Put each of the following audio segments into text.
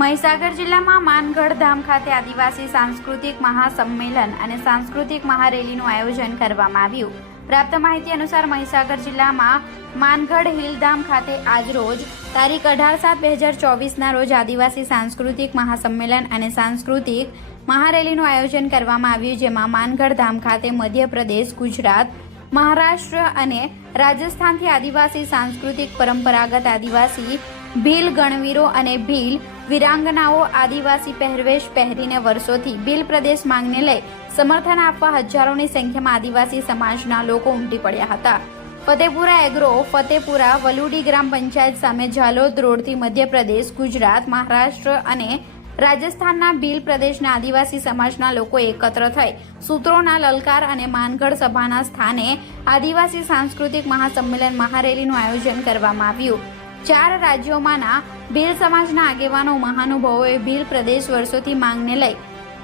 મહીસાગર જિલ્લામાં માનગઢ ધામ ખાતે આદિવાસી સાંસ્કૃતિક મહાસંમેલન અને સાંસ્કૃતિક મહારેલીનું આયોજન કરવામાં આવ્યું. પ્રાપ્ત માહિતી અનુસાર મહીસાગર જિલ્લામાં માનગઢ હિલધામ ખાતે આજરોજ તારીખ અઢાર સાત બે હજાર ચોવીસના રોજ આદિવાસી સાંસ્કૃતિક મહાસંમેલન અને સાંસ્કૃતિક મહારેલીનું આયોજન કરવામાં આવ્યું, જેમાં માનગઢ ધામ ખાતે મધ્યપ્રદેશ, ગુજરાત, મહારાષ્ટ્ર અને રાજસ્થાનથી આદિવાસી સાંસ્કૃતિક પરંપરાગત આદિવાસી ભીલ ગણવીરો અને ભીલ વિરાંગનાઓ આદિવાસી પહેરવેશ પહેરીને વર્ષોથી ભીલ પ્રદેશ માંગને લઈ સમર્થન આપવા હજારોની સંખ્યામાં આદિવાસી સમાજના લોકો ઉમટી પડ્યા હતા. ફતેપુરા એગ્રો, ફતેપુરા વલુડી ગ્રામ પંચાયત સામે ઝાલોદ રોડથી મધ્યપ્રદેશ, ગુજરાત, મહારાષ્ટ્ર અને રાજસ્થાનના ભીલ પ્રદેશના આદિવાસી સમાજના લોકો એકત્ર થઈ સૂત્રોના લલકાર અને માનગઢ સભાના સ્થાને આદિવાસી સાંસ્કૃતિક મહાસંમેલન મહારેલીનું આયોજન કરવામાં આવ્યું. ચાર રાજ્યોમાંના ભીલ સમાજના આગેવાનો મહાનુભાવોએ ભીલ પ્રદેશ વર્ષોથી માંગને લઈ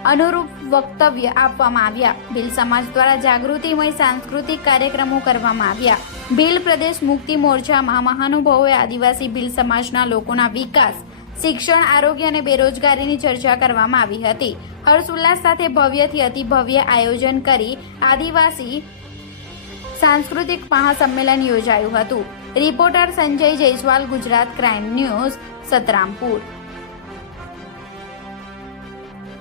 અનુરૂપ વક્તવ્ય આપવામાં આવ્યા. ભીલ સમાજ દ્વારા જાગૃતિમય સાંસ્કૃતિક કાર્યક્રમો કરવામાં આવ્યા. ભીલ પ્રદેશ મુક્તિ મોરચામાં મહાનુભાવોએ આદિવાસી ભીલ સમાજના લોકોના વિકાસ, શિક્ષણ, આરોગ્ય અને બેરોજગારીની ચર્ચા કરવામાં આવી હતી. હર્ષોલ્લાસ સાથે ભવ્યથી અતિ ભવ્ય આયોજન કરી આદિવાસી સાંસ્કૃતિક મહાસંમેલન યોજાયું હતું. Reporter Sanjay Jaiswal Gujarat crime news Santrampur.